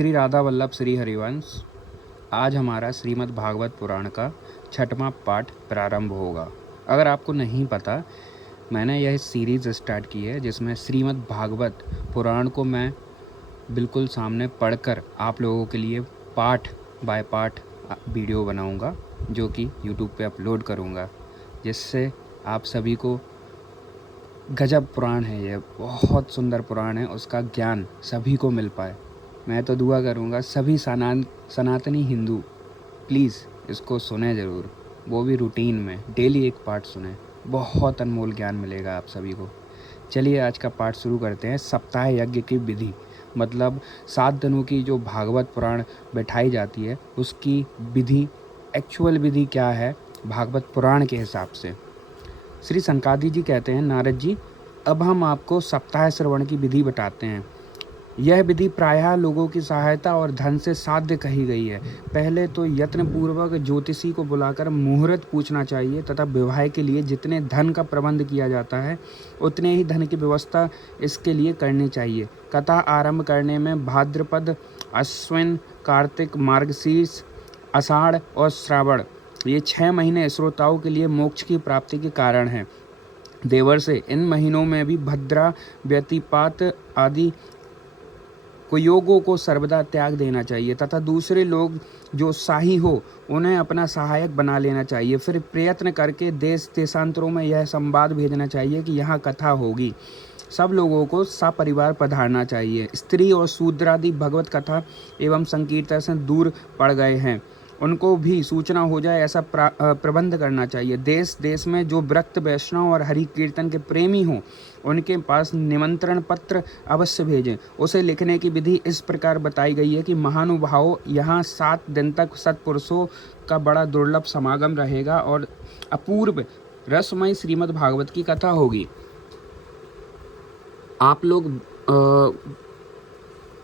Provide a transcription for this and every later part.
श्री राधा वल्लभ श्री हरिवंश। आज हमारा श्रीमद् भागवत पुराण का 6वां पाठ प्रारंभ होगा। अगर आपको नहीं पता, मैंने यह सीरीज़ स्टार्ट की है जिसमें श्रीमद् भागवत पुराण को मैं बिल्कुल सामने पढ़कर आप लोगों के लिए पाठ बाय पाठ वीडियो बनाऊंगा, जो कि यूट्यूब पे अपलोड करूंगा, जिससे आप सभी को गजब पुराण है, ये बहुत सुंदर पुराण है, उसका ज्ञान सभी को मिल पाए। मैं तो दुआ करूँगा सभी सनातनी हिंदू प्लीज़ इसको सुने ज़रूर, वो भी रूटीन में डेली एक पाठ सुने, बहुत अनमोल ज्ञान मिलेगा आप सभी को। चलिए आज का पाठ शुरू करते हैं। सप्ताह यज्ञ की विधि, मतलब 7 दिनों की जो भागवत पुराण बैठाई जाती है उसकी विधि, एक्चुअल विधि क्या है भागवत पुराण के हिसाब से। श्री सनकादि जी कहते हैं, नारद जी अब हम आपको सप्ताह श्रवण की विधि बताते हैं। यह विधि प्रायः लोगों की सहायता और धन से साध्य कही गई है। पहले तो यत्न पूर्वक ज्योतिषी को बुलाकर मुहूर्त पूछना चाहिए तथा विवाह के लिए जितने धन का प्रबंध किया जाता है उतने ही धन की व्यवस्था इसके लिए करनी चाहिए। कथा आरंभ करने में भाद्रपद, अश्विन, कार्तिक, मार्गशीर्ष, आषाढ़ और श्रावण, ये 6 महीने श्रोताओं के लिए मोक्ष की प्राप्ति के कारण हैं। देवर से इन महीनों में भी भद्रा, व्यतिपात आदि कुयोगों को सर्वदा त्याग देना चाहिए तथा दूसरे लोग जो शाही हो उन्हें अपना सहायक बना लेना चाहिए। फिर प्रयत्न करके देश देशांतरों में यह संवाद भेजना चाहिए कि यहाँ कथा होगी। सब लोगों को सपरिवार पधारना चाहिए। स्त्री और शूद्रादि भगवत कथा एवं संकीर्तन से दूर पड़ गए हैं, उनको भी सूचना हो जाए ऐसा प्रबंध करना चाहिए। देश देश में जो व्रत वैष्णव और हरि कीर्तन के प्रेमी हों उनके पास निमंत्रण पत्र अवश्य भेजें। उसे लिखने की विधि इस प्रकार बताई गई है कि महानुभावों, यहाँ 7 दिन तक सत्पुरुषों का बड़ा दुर्लभ समागम रहेगा और अपूर्व रसमय श्रीमद् भागवत की कथा होगी। आप लोग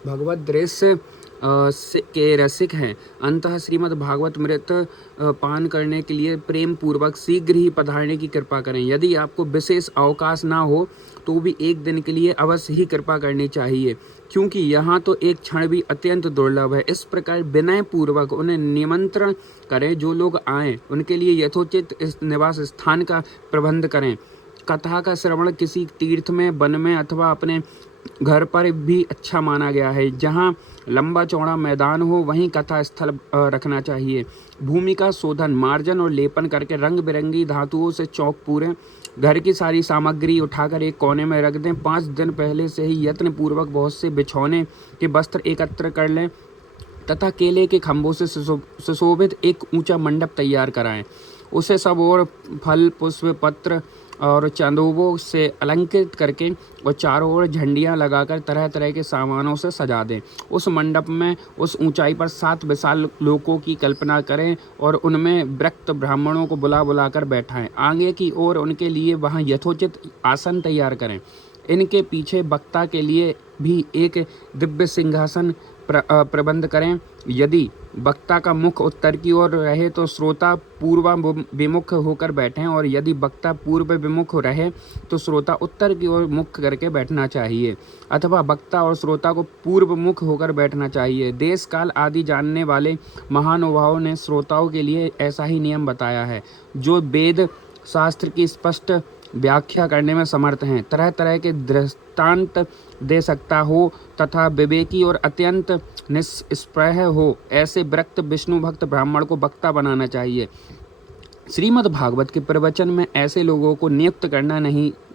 भगवत दृश्य के रसिक हैं, अंतः श्रीमद् भागवत मृत पान करने के लिए प्रेम पूर्वक शीघ्र ही पधारने की कृपा करें। यदि आपको विशेष अवकाश ना हो तो भी एक दिन के लिए अवश्य ही कृपा करनी चाहिए, क्योंकि यहाँ तो एक क्षण भी अत्यंत दुर्लभ है। इस प्रकार विनय पूर्वक उन्हें निमंत्रण करें। जो लोग आएँ उनके लिए यथोचित इस निवास स्थान का प्रबंध करें। कथा का श्रवण किसी तीर्थ में, वन में अथवा अपने घर पर भी अच्छा माना गया है। जहाँ लंबा चौड़ा मैदान हो वहीं कथा स्थल रखना चाहिए। भूमि का शोधन, मार्जन और लेपन करके रंग बिरंगी धातुओं से चौक पूरे। घर की सारी सामग्री उठाकर एक कोने में रख दें। 5 दिन पहले से ही यत्न पूर्वक बहुत से बिछौने के वस्त्र एकत्र कर लें तथा केले के खंभों से सुशोभित एक ऊंचा मंडप तैयार कराएं। उसे सब ओर फल, पुष्प, पत्र और चांदोबों से अलंकृत करके और चारों ओर झंडियां लगाकर तरह तरह के सामानों से सजा दें। उस मंडप में उस ऊंचाई पर 7 विशाल लोकों की कल्पना करें और उनमें वृक्त ब्राह्मणों को बुला बुलाकर बैठाएं। आगे की ओर उनके लिए वहां यथोचित आसन तैयार करें। इनके पीछे वक्ता के लिए भी एक दिव्य सिंहासन प्रबंध करें। यदि वक्ता का मुख उत्तर की ओर रहे तो श्रोता पूर्व विमुख होकर बैठें, और यदि वक्ता पूर्व विमुख रहे तो श्रोता उत्तर की ओर मुख करके बैठना चाहिए, अथवा वक्ता और श्रोता को पूर्व मुख होकर बैठना चाहिए। देश काल आदि जानने वाले महानुभावों ने श्रोताओं के लिए ऐसा ही नियम बताया है, जो वेद शास्त्र की स्पष्ट व्याख्या करने में समर्थ हैं, तरह तरह के दृष्टांत दे सकता हो तथा विवेकी और अत्यंत निष्प्रह हो, ऐसे वृत्त विष्णु भक्त ब्राह्मण को वक्ता बनाना चाहिए। श्रीमद् भागवत के प्रवचन में ऐसे लोगों को नियुक्त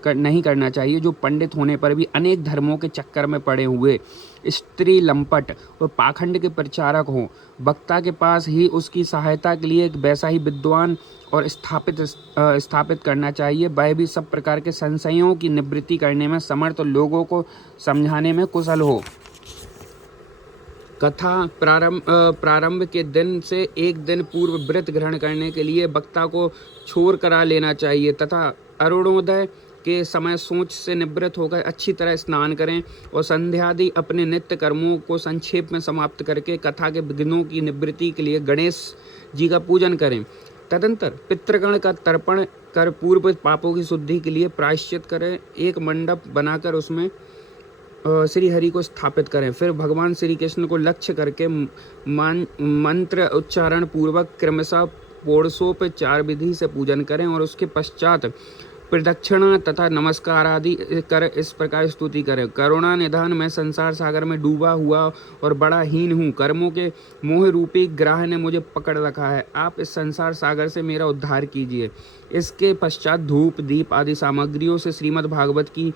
नहीं करना चाहिए जो पंडित होने पर भी अनेक धर्मों के चक्कर में पड़े हुए स्त्री लंपट और पाखंड के प्रचारक हों। वक्ता के पास ही उसकी सहायता के लिए एक वैसा ही विद्वान और स्थापित करना चाहिए। वह भी सब प्रकार के संशयों की निवृत्ति करने में समर्थ और लोगों को समझाने में कुशल हो। कथा प्रारंभ के दिन से एक दिन पूर्व व्रत ग्रहण करने के लिए वक्ता को छोर करा लेना चाहिए तथा अरुणोदय के समय सोच से निवृत्त होकर अच्छी तरह स्नान करें और संध्यादि अपने नित्य कर्मों को संक्षेप में समाप्त करके कथा के विघ्नों की निवृत्ति के लिए गणेश जी का पूजन करें। तदंतर पितृगण का तर्पण कर पूर्व पापों की शुद्धि के लिए प्रायश्चित करें। एक मंडप बनाकर उसमें श्री हरि को स्थापित करें। फिर भगवान श्री कृष्ण को लक्ष्य करके मंत्र उच्चारण पूर्वक क्रमशः षोडशोपचार विधि से पूजन करें और उसके पश्चात प्रदक्षिणा तथा नमस्कार आदि कर इस प्रकार स्तुति करें। करुणा निधान, मैं संसार सागर में डूबा हुआ और बड़ा हीन हूँ। कर्मों के मोह रूपी ग्राह ने मुझे पकड़ रखा है। आप इस संसार सागर से मेरा उद्धार कीजिए। इसके पश्चात धूप दीप आदि सामग्रियों से श्रीमद् भागवत की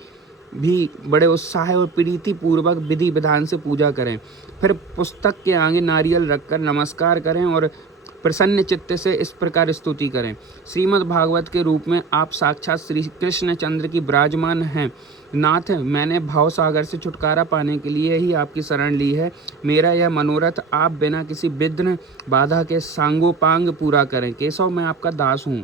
भी बड़े उत्साह और प्रीति पूर्वक विधि विधान से पूजा करें। फिर पुस्तक के आगे नारियल रखकर नमस्कार करें और प्रसन्न चित्त से इस प्रकार स्तुति करें। श्रीमद् भागवत के रूप में आप साक्षात श्री कृष्ण चंद्र की विराजमान हैं। नाथ, मैंने भाव सागर से छुटकारा पाने के लिए ही आपकी शरण ली है। मेरा यह मनोरथ आप बिना किसी विघ्न बाधा के सांगोपांग पूरा करें। केशव, मैं आपका दास हूँ।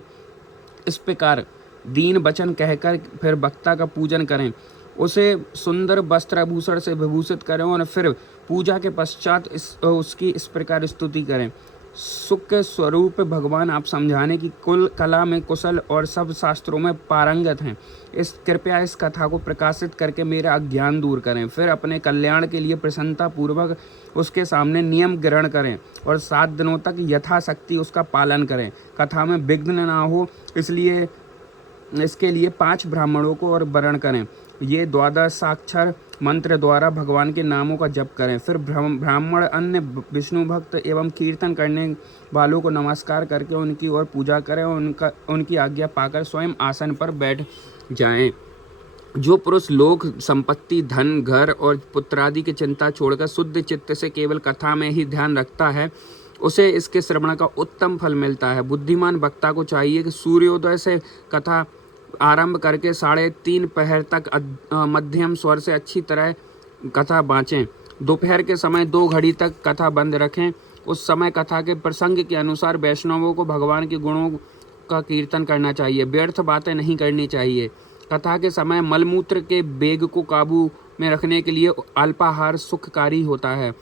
इस प्रकार दीन वचन कहकर फिर वक्ता का पूजन करें, उसे सुंदर वस्त्र आभूषण से विभूषित करें और फिर पूजा के पश्चात उसकी इस प्रकार स्तुति करें। सुख स्वरूप भगवान, आप समझाने की कुल कला में कुशल और सब शास्त्रों में पारंगत हैं। कृपया इस कथा को प्रकाशित करके मेरा अज्ञान दूर करें। फिर अपने कल्याण के लिए प्रसन्नता पूर्वक उसके सामने नियम ग्रहण करें और 7 दिनों तक यथाशक्ति उसका पालन करें। कथा में विघ्न ना हो इसके लिए 5 ब्राह्मणों को और वरण करें। ये 12 साक्षर मंत्र द्वारा भगवान के नामों का जप करें। फिर ब्राह्मण अन्य विष्णु भक्त एवं कीर्तन करने वालों को नमस्कार करके उनकी ओर पूजा करें और उनकी आज्ञा पाकर स्वयं आसन पर बैठ जाएं। जो पुरुष लोक संपत्ति, धन, घर और पुत्रादि की चिंता छोड़कर शुद्ध चित्त से केवल कथा में ही ध्यान रखता है, उसे इसके श्रवण का उत्तम फल मिलता है। बुद्धिमान वक्ता को चाहिए कि सूर्योदय से कथा आरंभ करके 3:30 पहर तक मध्यम स्वर से अच्छी तरह कथा बाँचें। दोपहर के समय 2 घड़ी तक कथा बंद रखें। उस समय कथा के प्रसंग के अनुसार वैष्णवों को भगवान के गुणों का कीर्तन करना चाहिए। व्यर्थ बातें नहीं करनी चाहिए। कथा के समय मलमूत्र के वेग को काबू में रखने के लिए अल्पाहार सुखकारी होता है।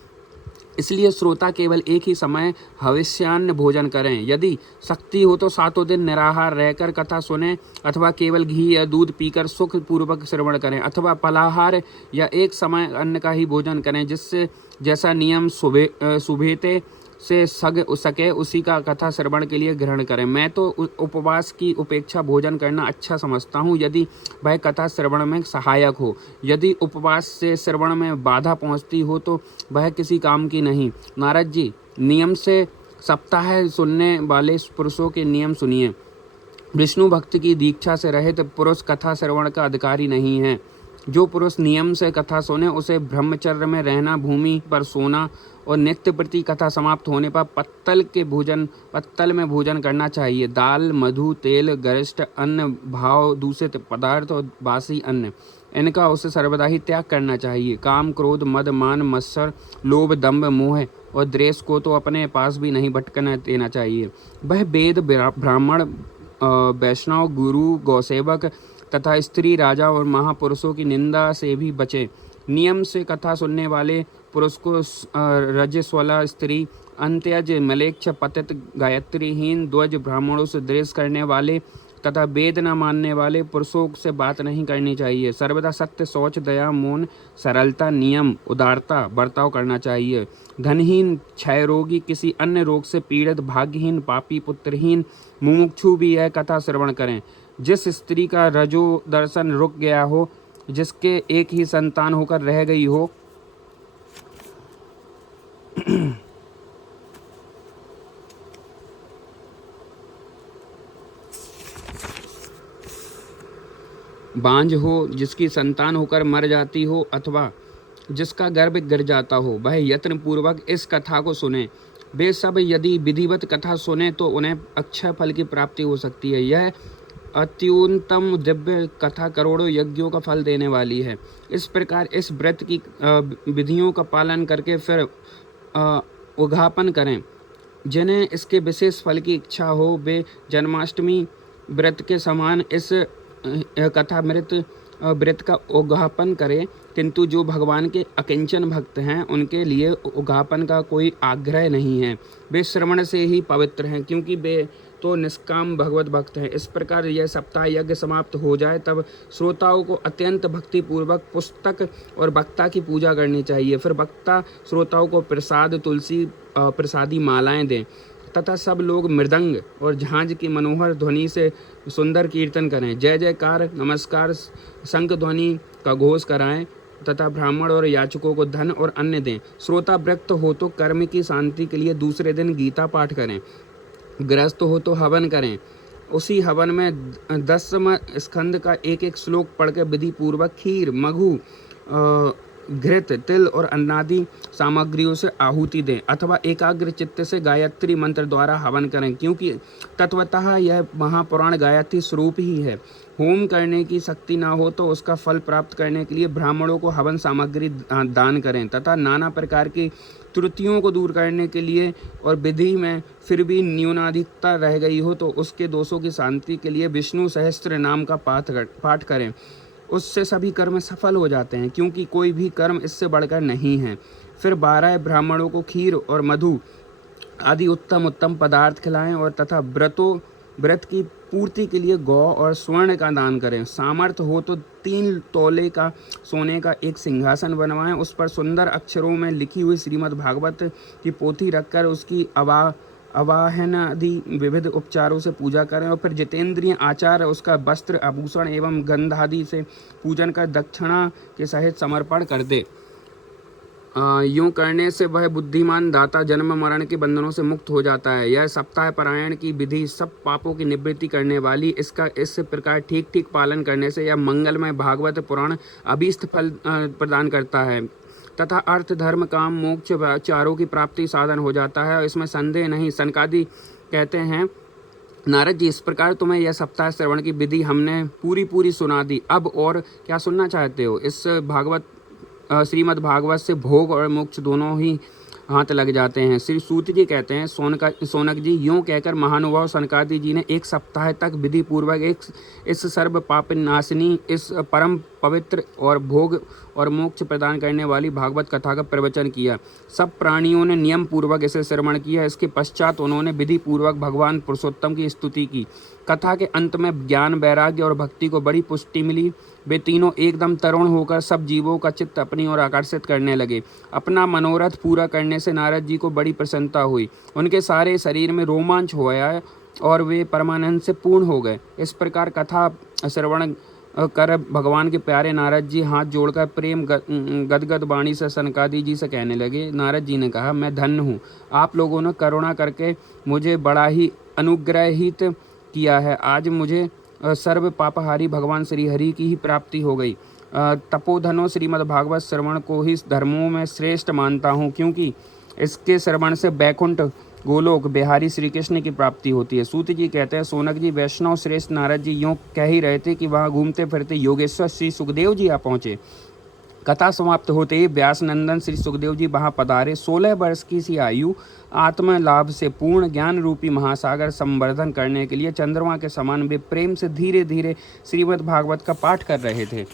इसलिए श्रोता केवल एक ही समय हविष्यान्न भोजन करें। यदि शक्ति हो तो 7 दिन निराहार रहकर कथा सुनें अथवा केवल घी या दूध पीकर सुख पूर्वक श्रवण करें अथवा फलाहार या एक समय अन्न का ही भोजन करें, जिससे जैसा नियम सुबेते से सके उसी का कथा श्रवण के लिए ग्रहण करें। मैं तो उपवास की उपेक्षा भोजन करना अच्छा समझता हूँ, यदि वह कथा श्रवण में सहायक हो। यदि उपवास से श्रवण में बाधा पहुँचती हो तो वह किसी काम की नहीं। नारद जी, नियम से सप्ताह सुनने वाले पुरुषों के नियम सुनिए। विष्णु भक्ति की दीक्षा से रहित पुरुष कथा श्रवण का अधिकारी नहीं है। जो पुरुष नियम से कथा सुने उसे ब्रह्मचर्य में रहना, भूमि पर सोना और नित्य प्रति कथा समाप्त होने पर पत्तल में भोजन करना चाहिए। दाल, मधु, तेल, गरिष्ठ अन्न, भाव दूषित पदार्थ और बासी अन्न, इनका उसे सर्वदा ही त्याग करना चाहिए। काम, क्रोध, मद, मान, मत्सर, लोभ, दंभ, मोह और द्वेष को तो अपने पास भी नहीं भटकने देना चाहिए। वह वेद, ब्राह्मण, वैष्णव, गुरु, गौसेवक तथा स्त्री, राजा और महापुरुषों की निंदा से भी बचे। नियम से कथा सुनने वाले पुरुष को रजस्वला स्त्री, अंत्यज, मलेच्छ, पतित, गायत्रीहीन, ध्वज, ब्राह्मणों से द्वेष करने वाले तथा वेद न मानने वाले पुरुषों से बात नहीं करनी चाहिए। सर्वदा सत्य, शौच, दया, मौन, सरलता, नियम, उदारता बर्ताव करना चाहिए। धनहीन, क्षय रोगी, किसी अन्य रोग से पीड़ित, भाग्यहीन, पापी, पुत्रहीन, मुमुक्षु भी यह कथा श्रवण करें। जिस स्त्री का रजो दर्शन रुक गया हो, जिसके एक ही संतान होकर रह गई हो, बांझ हो, जिसकी संतान होकर मर जाती हो अथवा जिसका गर्भ गिर जाता हो, वह यत्न पूर्वक इस कथा को सुने। वे सब यदि विधिवत कथा सुने तो उन्हें अक्षय फल की प्राप्ति हो सकती है। यह अत्युत्तम दिव्य कथा करोड़ों यज्ञों का फल देने वाली है। इस प्रकार इस व्रत की विधियों का पालन करके फिर उद्यापन करें। जिन्हें इसके विशेष फल की इच्छा हो वे जन्माष्टमी व्रत के समान इस कथामृत व्रत का उद्यापन करें, किंतु जो भगवान के अकिंचन भक्त हैं उनके लिए उद्यापन का कोई आग्रह नहीं है। वे श्रवण से ही पवित्र हैं, क्योंकि वे तो निष्काम भगवत भक्त हैं। इस प्रकार यह सप्ताह यज्ञ समाप्त हो जाए तब श्रोताओं को अत्यंत भक्ति पूर्वक पुस्तक और वक्ता की पूजा करनी चाहिए। फिर वक्ता श्रोताओं को प्रसाद तुलसी प्रसादी मालाएं दें तथा सब लोग मृदंग और झांझ की मनोहर ध्वनि से सुंदर कीर्तन करें, जय जयकार नमस्कार शंख ध्वनि का घोष कराएं तथा ब्राह्मण और याचकों को धन और अन्न दें। श्रोता व्रत हो तो कर्म की शांति के लिए दूसरे दिन गीता पाठ करें, गृहस्थ हो तो हवन करें। उसी हवन में 10वें स्कंद का एक एक श्लोक पढ़कर विधि पूर्वक खीर मधु घृत तिल और अन्नादि सामग्रियों से आहुति दें अथवा एकाग्र चित्त से गायत्री मंत्र द्वारा हवन करें, क्योंकि तत्वतः यह महापुराण गायत्री स्वरूप ही है। होम करने की शक्ति न हो तो उसका फल प्राप्त करने के लिए ब्राह्मणों को हवन सामग्री दान करें तथा नाना प्रकार की त्रुटियों को दूर करने के लिए और विधि में फिर भी न्यूनाधिकता रह गई हो तो उसके दोषों की शांति के लिए विष्णु सहस्त्र नाम का पाठ करें। उससे सभी कर्म सफल हो जाते हैं, क्योंकि कोई भी कर्म इससे बढ़कर नहीं है। फिर 12 ब्राह्मणों को खीर और मधु आदि उत्तम उत्तम पदार्थ खिलाएं और तथा व्रत की पूर्ति के लिए गौ और स्वर्ण का दान करें। सामर्थ्य हो तो 3 तोले का सोने का एक सिंहासन बनवाएं, उस पर सुंदर अक्षरों में लिखी हुई श्रीमद् भागवत की पोथी रखकर उसकी आवाहन आदि विविध उपचारों से पूजा करें और फिर जितेंद्रिय आचार उसका वस्त्र आभूषण एवं गंध आदि से पूजन कर दक्षिणा के सहित समर्पण कर दे। यूं करने से वह बुद्धिमान दाता जन्म मरण के बंधनों से मुक्त हो जाता है। यह सप्ताह पारायण की विधि सब पापों की निवृत्ति करने वाली, इसका इस प्रकार ठीक ठीक पालन करने से यह मंगलमय भागवत पुराण अभीष्ट फल प्रदान करता है तथा अर्थ धर्म काम मोक्ष चारों की प्राप्ति साधन हो जाता है, इसमें संदेह नहीं। सनकादि कहते हैं, नारद जी, इस प्रकार तुम्हें यह सप्ताह श्रवण की विधि हमने पूरी सुना दी, अब और क्या सुनना चाहते हो। इस श्रीमद् भागवत से भोग और मोक्ष दोनों ही हाथ लग जाते हैं। श्री सूत जी कहते हैं, सोनक जी, यूं कहकर महानुभाव सनकादि जी ने 1 सप्ताह तक विधि पूर्वक इस सर्व पाप नाशिनी, इस परम पवित्र और भोग और मोक्ष प्रदान करने वाली भागवत कथा का प्रवचन किया। सब प्राणियों ने नियम पूर्वक इसे श्रवण किया। इसके पश्चात उन्होंने विधि पूर्वक भगवान पुरुषोत्तम की स्तुति की। कथा के अंत में ज्ञान वैराग्य और भक्ति को बड़ी पुष्टि मिली। वे तीनों एकदम तरुण होकर सब जीवों का चित्त अपनी ओर आकर्षित करने लगे। अपना मनोरथ पूरा करने से नारद जी को बड़ी प्रसन्नता हुई। उनके सारे शरीर में रोमांच हो आया और वे परमानंद से पूर्ण हो गए। इस प्रकार कथा श्रवण कर भगवान के प्यारे नारद जी हाथ जोड़कर प्रेम गदगद वाणी से सनकादि जी से कहने लगे। नारद जी ने कहा, मैं धन्य हूँ, आप लोगों ने करुणा करके मुझे बड़ा ही अनुग्रहित किया है। आज मुझे सर्व पापहारी भगवान श्री हरि की ही प्राप्ति हो गई। तपोधनो श्रीमद् भागवत श्रवण को ही धर्मों में श्रेष्ठ मानता हूँ, क्योंकि इसके श्रवण से बैकुंठ गोलोक बिहारी श्री कृष्ण की प्राप्ति होती है। सूत जी कहते हैं, सोनक जी, वैष्णव श्रेष्ठ नारद जी यूँ कह ही रहे थे कि वहाँ घूमते फिरते योगेश्वर श्री सुखदेव जी आ पहुँचे। कथा समाप्त होते ही व्यास नंदन श्री सुखदेव जी वहाँ पधारे। 16 वर्ष की सी आयु आत्म लाभ से पूर्ण ज्ञान रूपी महासागर संवर्धन करने के लिए चंद्रमा के समान वे प्रेम से धीरे धीरे श्रीमद् भागवत का पाठ कर रहे थे।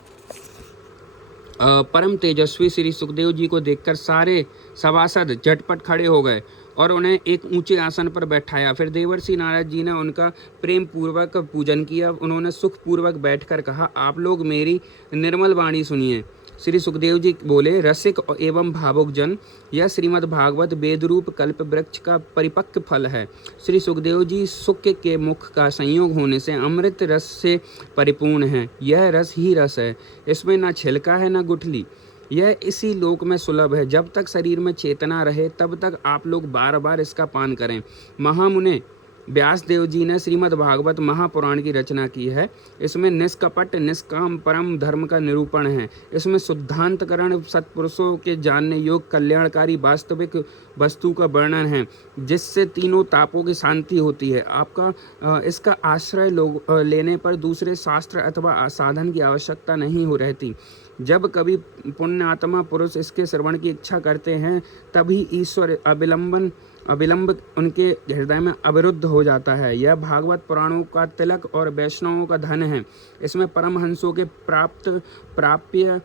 परम तेजस्वी श्री सुखदेव जी को देखकर सारे सभासद झटपट खड़े हो गए और उन्हें एक ऊंचे आसन पर बैठाया। फिर देवर्षि नारद जी ने उनका प्रेम पूर्वक पूजन किया। उन्होंने सुख पूर्वक बैठकर कहा, आप लोग मेरी निर्मल वाणी सुनिए। श्री सुखदेव जी बोले, रसिक एवं भावुक जन, यह श्रीमद् भागवत वेदरूप कल्प वृक्ष का परिपक्व फल है। श्री सुखदेव जी सुख के मुख का संयोग होने से अमृत रस से परिपूर्ण है। यह रस ही रस है, इसमें न छिलका है न गुठली। यह इसी लोक में सुलभ है। जब तक शरीर में चेतना रहे तब तक आप लोग बार बार इसका पान करें। महामुने व्यास देव जी ने श्रीमद् भागवत महापुराण की रचना की है। इसमें निष्कपट निष्काम परम धर्म का निरूपण है। इसमें शुद्धांतकरण सत्पुरुषों के जानने योग्य कल्याणकारी वास्तविक वस्तु का वर्णन है, जिससे तीनों तापों की शांति होती है। इसका आश्रय लेने पर दूसरे शास्त्र अथवा साधन की आवश्यकता नहीं हो रहती। जब कभी पुण्यात्मा पुरुष इसके श्रवण की इच्छा करते हैं तभी ईश्वर अविलंबन अविलंब उनके हृदय में अवरुद्ध हो जाता है। यह भागवत पुराणों का तिलक और वैष्णवों का धन है। इसमें परमहंसों के प्राप्य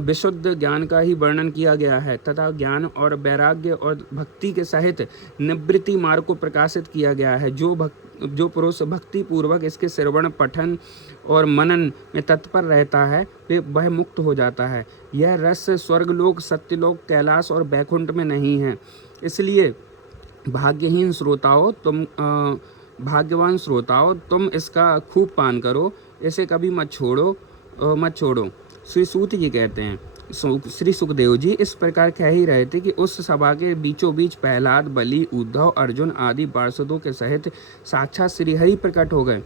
विशुद्ध ज्ञान का ही वर्णन किया गया है तथा ज्ञान और वैराग्य और भक्ति के सहित निवृत्ति मार्ग को प्रकाशित किया गया है। जो पुरुष भक्ति पूर्वक इसके श्रवण, पठन और मनन में तत्पर रहता है वह मुक्त हो जाता है। यह रस स्वर्गलोक, सत्यलोक, कैलाश और बैकुंठ में नहीं है। इसलिए भाग्यवान श्रोताओं, तुम इसका खूब पान करो, इसे कभी मत छोड़ो। श्री सूत जी कहते हैं, श्री सुखदेव जी इस प्रकार कह ही रहे थे कि उस सभा के बीचों बीच प्रहलाद, बलि, उद्धव, अर्जुन आदि पार्षदों के सहित साक्षात श्रीहरि प्रकट हो गए।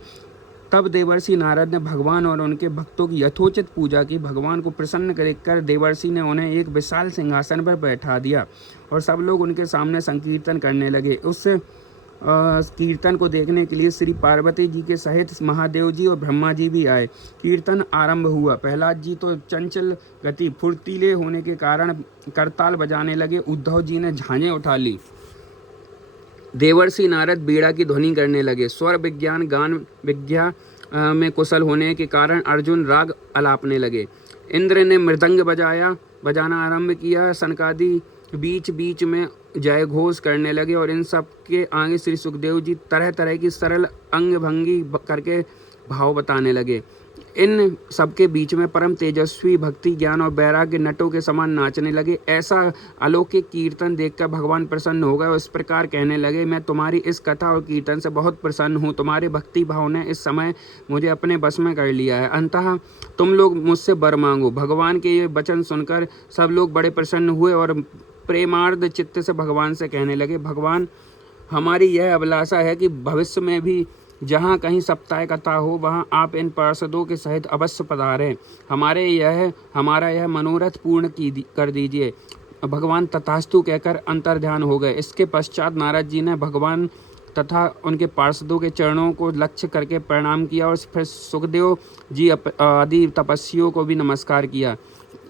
तब देवर्षि नारद ने भगवान और उनके भक्तों की यथोचित पूजा की। भगवान को प्रसन्न देखकर देवर्षि ने उन्हें एक विशाल सिंहासन पर बैठा दिया और सब लोग उनके सामने संकीर्तन करने लगे। उस कीर्तन को देखने के लिए श्री पार्वती जी के सहित महादेव जी और ब्रह्मा जी भी आए। कीर्तन आरंभ हुआ। प्रहलाद जी तो चंचल गति फुर्तीले होने के कारण करताल बजाने लगे। उद्धव जी ने झांझें उठा ली। देवर्षि नारद बीड़ा की ध्वनि करने लगे। स्वर विज्ञान, गान विद्या में कुशल होने के कारण अर्जुन राग अलापने लगे। इंद्र ने मृदंग बजाना आरंभ किया। सनकादि बीच बीच में जय घोष करने लगे और इन सब के आगे श्री सुखदेव जी तरह तरह की सरल अंग भंगी करके भाव बताने लगे। इन सबके बीच में परम तेजस्वी भक्ति, ज्ञान और वैराग्य नटों के समान नाचने लगे। ऐसा अलौकिक कीर्तन देखकर भगवान प्रसन्न हो गए और इस प्रकार कहने लगे, मैं तुम्हारी इस कथा और कीर्तन से बहुत प्रसन्न हूँ। तुम्हारे भक्ति भाव ने इस समय मुझे अपने बस में कर लिया है। अंततः तुम लोग मुझसे वर मांगो। भगवान के ये वचन सुनकर सब लोग बड़े प्रसन्न हुए और प्रेमार्ध चित्त से भगवान से कहने लगे, भगवान, हमारी यह अभिलाषा है कि भविष्य में भी जहाँ कहीं सप्ताह कथा हो वहाँ आप इन पार्षदों के सहित अवश्य पधारें। हमारा यह मनोरथ पूर्ण कर दीजिए। भगवान तथास्तु कहकर अंतर्ध्यान हो गए। इसके पश्चात नारद जी ने भगवान तथा उनके पार्षदों के चरणों को लक्ष्य करके प्रणाम किया और फिर सुखदेव जी आदि तपस्वियों को भी नमस्कार किया।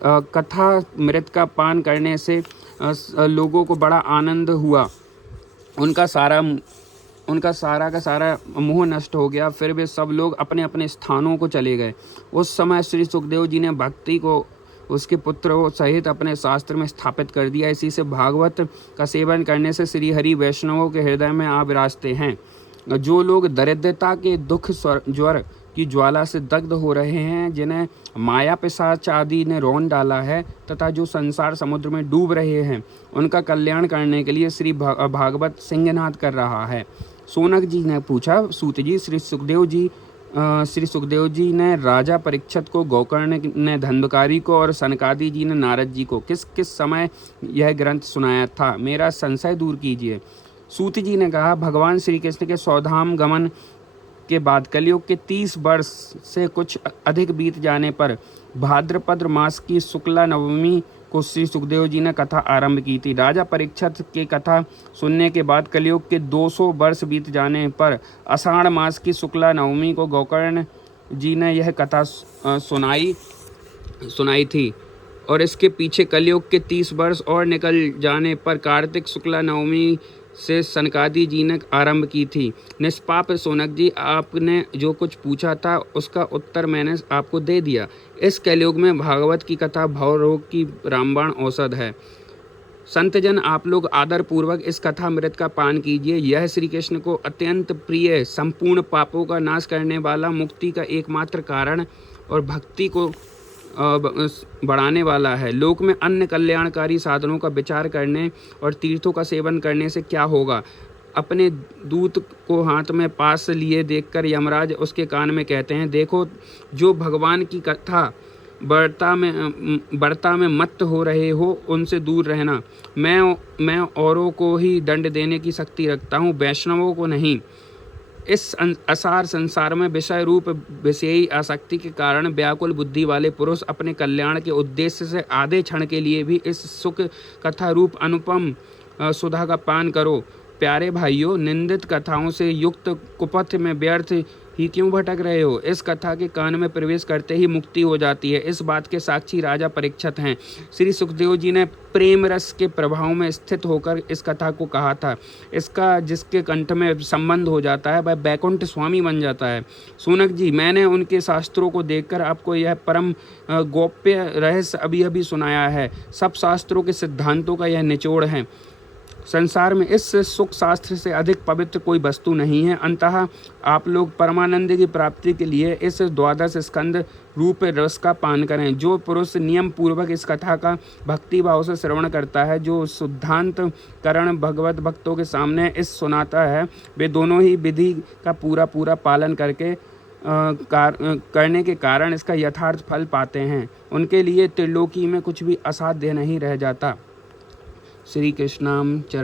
कथा मृत का पान करने से लोगों को बड़ा आनंद हुआ। उनका सारा का सारा मोह नष्ट हो गया। फिर वे सब लोग अपने अपने स्थानों को चले गए। उस समय श्री सुखदेव जी ने भक्ति को उसके पुत्रों सहित अपने शास्त्र में स्थापित कर दिया। इसी से भागवत का सेवन करने से श्री हरि वैष्णवों के हृदय में आ विराजते हैं। जो लोग दरिद्रता के दुख ज्वर की ज्वाला से दग्ध हो रहे हैं, जिन्हें माया पिशाच आदि ने रौंद डाला है तथा जो संसार समुद्र में डूब रहे हैं, उनका कल्याण करने के लिए श्री भागवत सिंहनाद कर रहा है। सोनक जी ने पूछा, सूत जी, श्री सुखदेव जी ने राजा परीक्षित को, गोकर्ण ने धंधकारी को और सनकादि जी ने नारद जी को किस किस समय यह ग्रंथ सुनाया था, मेरा संशय दूर कीजिए। सूत जी ने कहा, भगवान श्री कृष्ण के सौधाम गमन के बाद कलयुग के 30 वर्ष से कुछ अधिक बीत जाने पर भाद्रपद मास की शुक्ला नवमी को श्री सुखदेव जी ने कथा आरंभ की थी। राजा परीक्षित की कथा सुनने के बाद कलयुग के 200 वर्ष बीत जाने पर आषाढ़ मास की शुक्ला नवमी को गोकर्ण जी ने यह कथा सुनाई थी और इसके पीछे कलयुग के 30 वर्ष और निकल जाने पर कार्तिक शुक्ला नवमी से सनकादि जी ने आरंभ की थी। निष्पाप सोनक जी, आपने जो कुछ पूछा था उसका उत्तर मैंने आपको दे दिया। इस कलयुग में भागवत की कथा भवरोग की रामबाण औषध है। संतजन, आप लोग आदर पूर्वक इस कथा मृत का पान कीजिए। यह श्री कृष्ण को अत्यंत प्रिय, संपूर्ण पापों का नाश करने वाला, मुक्ति का एकमात्र कारण और भक्ति को बढ़ाने वाला है। लोक में अन्य कल्याणकारी साधनों का विचार करने और तीर्थों का सेवन करने से क्या होगा? अपने दूत को हाथ में पास लिए देखकर यमराज उसके कान में कहते हैं, देखो, जो भगवान की कथा वर्ता में मत हो रहे हो उनसे दूर रहना। मैं औरों को ही दंड देने की शक्ति रखता हूँ, वैष्णवों को नहीं। इस असार संसार में विषय रूप विषयी आसक्ति के कारण व्याकुल बुद्धि वाले पुरुष अपने कल्याण के उद्देश्य से आधे क्षण के लिए भी इस सुख कथा रूप अनुपम सुधा का पान करो। प्यारे भाइयों, निंदित कथाओं से युक्त कुपथ में व्यर्थ ही क्यों भटक रहे हो? इस कथा के कान में प्रवेश करते ही मुक्ति हो जाती है। इस बात के साक्षी राजा परीक्षित हैं। श्री सुखदेव जी ने प्रेम रस के प्रभाव में स्थित होकर इस कथा को कहा था। इसका जिसके कंठ में संबंध हो जाता है वह बैकुंठ स्वामी बन जाता है। सूनक जी, मैंने उनके शास्त्रों को देखकर आपको यह परम गोप्य रहस्य अभी अभी सुनाया है। सब शास्त्रों के सिद्धांतों का यह निचोड़ है। संसार में इस सुख शास्त्र से अधिक पवित्र कोई वस्तु नहीं है। अंततः आप लोग परमानंद की प्राप्ति के लिए इस द्वादश स्कंद रूप रस का पान करें। जो पुरुष नियम पूर्वक इस कथा का भक्ति भाव से श्रवण करता है, जो शुद्धांत करण भगवत भक्तों के सामने इस सुनाता है, वे दोनों ही विधि का पूरा पालन करने के कारण इसका यथार्थ फल पाते हैं। उनके लिए त्रिलोकी में कुछ भी असाध्य नहीं रह जाता। श्री कृष्णाम।